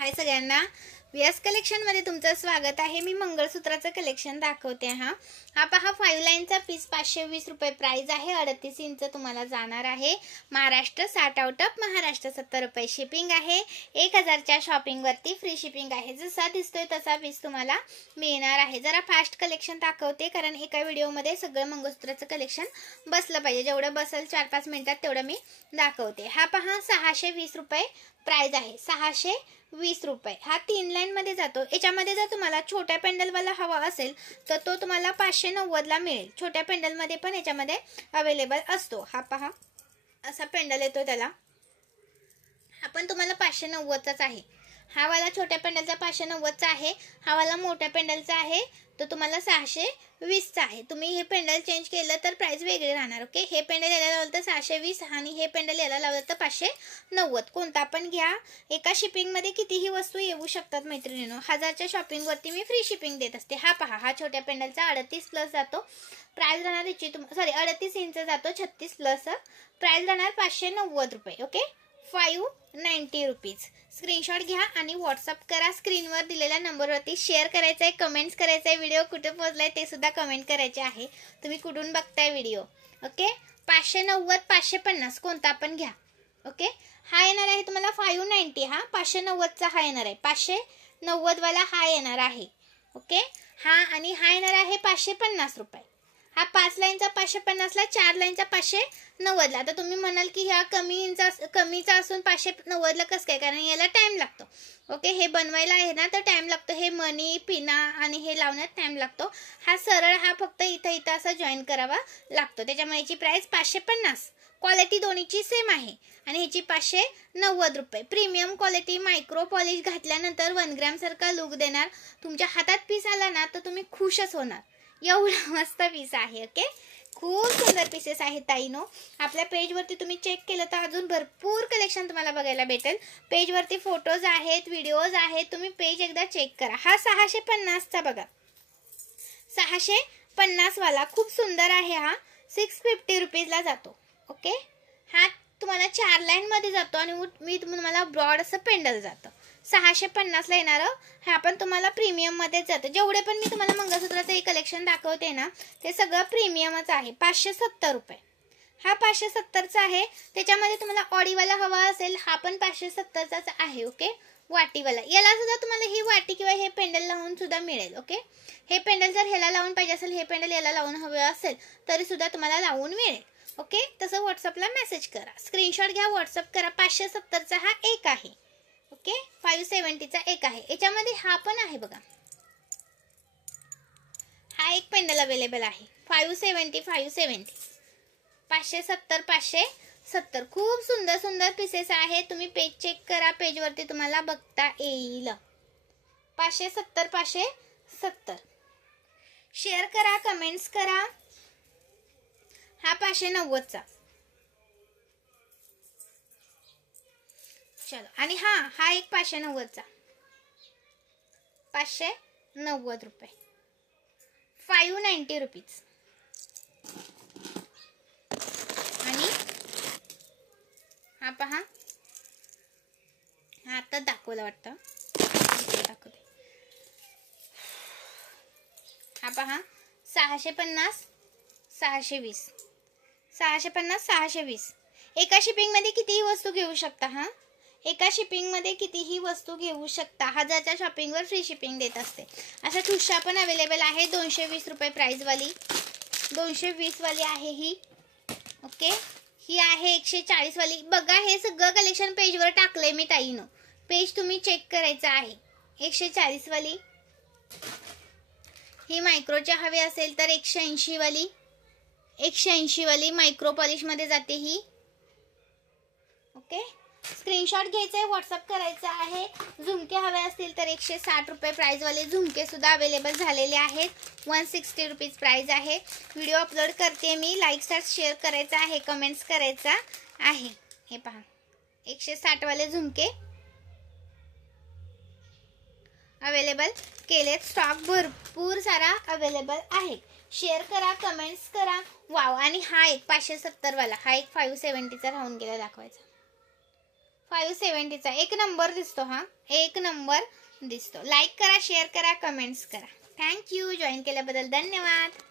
हाय सगळ्यांना, व्यास कलेक्शन मध्ये तुमचं स्वागत आहे। मी मंगळसूत्राचं कलेक्शन दाखवते। हा पहा 5 लाईनचा पीस 520 रुपये प्राइस आहे। 38 इंच तुम्हाला जाणार आहे। महाराष्ट्र 60 आउट ऑफ महाराष्ट्र 70 रुपये शिपिंग आहे। 1000 च्या शॉपिंग वरती फ्री शिपिंग आहे। जसा दिसतोय तसा पीस तुम्हाला मिळणार आहे। जरा फास्ट कलेक्शन दाखवते कारण एका व्हिडिओ मध्ये सगळं मंगळसूत्राचं कलेक्शन बसलं पाहिजे। जेवढं बसेल 4-5 मिनिटात तेवढं मी दाखवते। हा पहा 620 रुपये प्राइस आहे। 620 रुपये। हा 3 लाईन मध्ये जातो। याच्यामध्ये जर तुम्हाला छोट्या पेंडल वाला हवा असेल तर तो तुम्हाला 590 ला मिळेल। छोट्या पेंडल मध्ये पण याच्यामध्ये अवेलेबल असतो। हा पहा असा पेंडल येतो त्याला, हा पण तुम्हाला 590 चाच आहे। हा वाला छोट्या पेंडलचा 590 चा आहे। हा वाला मोठ्या पेंडलचा आहे तो तुम्हाला 620 चा आहे। तुम्ही हे पेंडल चेंज केलं तर प्राइस वेगळे राहणार। ओके, हे पेंडल याला लावलं तर 620 आणि हे पेंडल याला लावलं तर 590। कोणता पण घ्या। एका शिपिंग मध्ये कितीही वस्तू येऊ शकतात मैत्रिणींनो। 1000 च्या शॉपिंग वरती मी फ्री शिपिंग देत असते। हा पहा हा छोट्या पेंडलचा 38 प्लस जातो। प्राइस राहणार याची 38 इंच जातो। 36 प्लस प्राइस राहणार 590 रुपये। Okay, 590 rupees. स्क्रीनशॉट घ्या आणि व्हॉट्सअप करा। स्क्रीनवर दिलेल्या नंबरवरती शेअर करायचा आहे, कमेंट्स करायचा आहे। व्हिडिओ कुठे पोहोचलाय ते सुद्धा कमेंट करायचे आहे। तुम्ही कुठून बघताय व्हिडिओ। ओके, 590 550 कोणता पण घ्या। ओके, हा येणार आहे तुम्हाला 590। हा 590 चा हा येणार आहे। 590 वाला हा येणार आहे। ओके, हा आणि हा येणार आहे 550 रुपये। हा 5 लाईनचा 550 ला, 4 लाईनचा 590 ला। आता तुम्ही म्हणाल की ह्या कमीचा असून 590 ला कसं काय, कारण याला टाइम लागतो। ओके, हे बनवायला आहे ना तर टाइम लागतो। हे मनी पिना आणि हे लावण्यात टाइम लागतो। हा सरळ हा फक्त इथं असं जॉईन करावा लागतो। त्याच्यामुळे याची प्राइस 550। क्वालिटी दोन्हीची सेम आहे आणि ह्याची 590 रुपये। प्रीमियम क्वालिटी मायक्रो पॉलिश घातल्यानंतर 1 ग्रॅम सारखा लुक देणार। तुमच्या हातात पीस आला ना तर तुम्ही खुशच होणार। एवढा मस्त पीस आहे। ओके, खूप सुंदर पीसेस आहेत ताईनो। आपल्या पेज वरती तुम्ही चेक केलं तर अजून भरपूर कलेक्शन तुम्हाला बघायला भेटेल। पेज वरती फोटोज आहेत, व्हिडिओज आहेत। तुम्ही पेज एकदा चेक करा। हा 650 चा बघा, 650 वाला खूप सुंदर आहे। हा 650 रुपीज ला जातो। ओके, हा तुम्हाला 4 लाईन मध्ये जातो आणि मी तुम्हाला ब्रॉड असं पेंडल जातं। 650 ला येणार। हा पण तुम्हाला प्रीमियम मध्ये जातं। जेवढे पण मी तुम्हाला मंगळसूत्राचं हे कलेक्शन दाखवते ना ते सगळं प्रीमियमच आहे। 570 रुपये। हा 570 चा आहे। त्याच्यामध्ये तुम्हाला ऑडीवाला हवा असेल हा पण 570 चाच आहे। ओके, वाटीवाला याला सुद्धा तुम्हाला ही वाटी किंवा हे पेंडल लावून सुद्धा मिळेल। ओके, हे पेंडल जर ह्याला लावून पाहिजे असेल, हे पेंडल याला लावून हवे असेल तरी सुद्धा तुम्हाला लावून मिळेल। ओके, तसं व्हॉट्सअपला मेसेज करा, स्क्रीनशॉट घ्या, व्हॉट्सअप करा। 570 चा हा एक आहे। ओके, 570 चा एक आहे। याच्यामध्ये हा पण आहे बघा, हा एक पेंडल अवेलेबल आहे। 570 570 खूप सुंदर सुंदर पीसेस आहेत। तुम्ही पेज चेक करा, पेज वरती तुम्हाला बघता येईल। 570 शेअर करा, कमेंट्स करा। हा 590 चा। चलो, आणि हा एक 590 चा, 590 रुपये, 590 रुपीज। आणि हा पहा, हा आता दाखवलं वाटतं, दाखवते। हा पहा 650 620 650 620। एका शिपिंग मध्ये कितीही वस्तू घेऊ शकता। हा एका शिपिंग मध्ये कितीही वस्तू घेऊ शकता। 1000 च्या शॉपिंग वर फ्री शिपिंग देत असते। अशा ठुशा पण अवेलेबल आहे 220 रुपये प्राइस वाली, 220 वाली आहे ही। ओके, ही आहे 140 वाली। बघा हे सगळं कलेक्शन पेज वर टाकलंय मी ताईनो, पेज तुम्ही चेक करायचं आहे। 140 वाली ही मायक्रोच्या हवे असेल तर 180 वाली, 180 वाली मायक्रो पॉलिश मध्ये जाते ही। ओके, स्क्रीनशॉट घ्यायचा आहे, व्हॉट्सअप करायचा आहे। झुमके हवे असतील तर 160 रुपये प्राइस वाले झुमके सुद्धा अवेलेबल झालेले आहेत। 160 रुपीज प्राइस आहे। व्हिडिओ अपलोड करते मी, लाईक शेअर करायचा आहे, कमेंट्स करायचा आहे। हे पहा 160 वाले झुमके अवेलेबल केलेत। स्टॉक भरपूर सारा अवेलेबल आहे। शेअर करा, कमेंट्स करा। वाव, आणि हा एक 570 वाला, हा एक 570 चा राहून गेला दाखवायचा। 570चा एक नंबर दिसतो हा, एक नंबर दिसतो. लाईक करा, शेअर करा, कमेंट्स करा. थँक्यू. जॉईन केल्याबद्दल धन्यवाद.